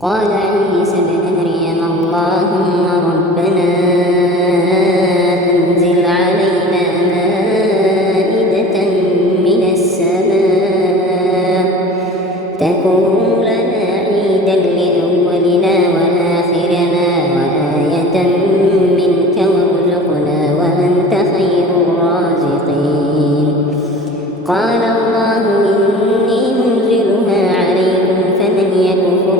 قال عيسى ابن مريم اللهم ربنا أنزل علينا مائدة من السماء تكون لنا عيدا لأولنا وآخرنا وآية منك وارزقنا وأنت خير الرازقين. قال الله إني منزلها عليكم فمن يكفر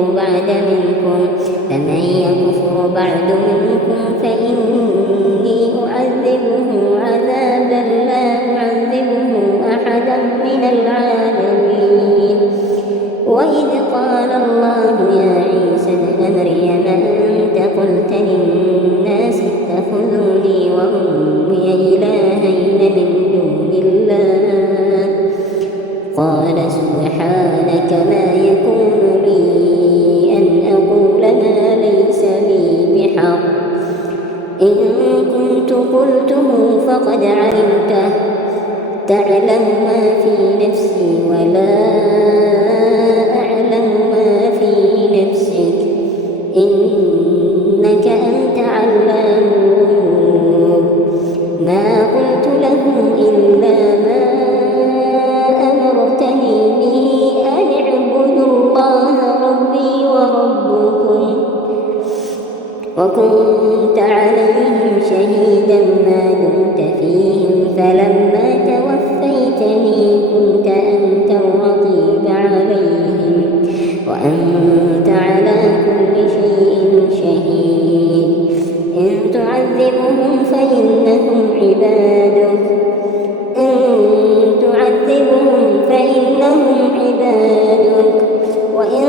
بعد منكم فإني أعذبه عذابا لا أعذبه أحدا من العالمين. وإذ قال الله يا عيسى ابن مريم أنت قلت للناس اتخذوني وأمي إلهين من دون الله قال سبحانك ما يكون لي أن أقول ما ليس لي بحق إن كنت قلته فقد علمته تعلم ما في نفسي ولا أعلم ما في نفسك إنك أنت علام الغيوب. ما قلت لهم إلا ما أمرتني به أن اعبدوا الله ربي وربكم وكنت عليهم شهيدا ما دمت فيهم فلما توفيتني كنت أنت الرقيب عليهم وأنت على كل شيء شهيد. إن تعذبهم فإنهم عبادك وإن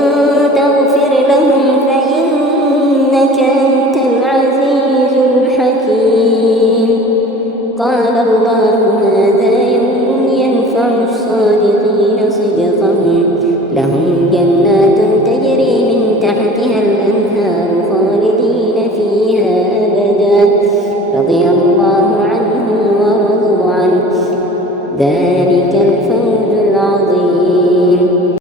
تغفر لهم فإنك أنت العزيز الحكيم. قال الله هذا يوم ينفع الصادقين صدقهم لهم جنات تجري من تحتها الأنهار خالدين فيها أبدا رضي الله عنهم ورضوا عنه ذلك الفوز العظيم.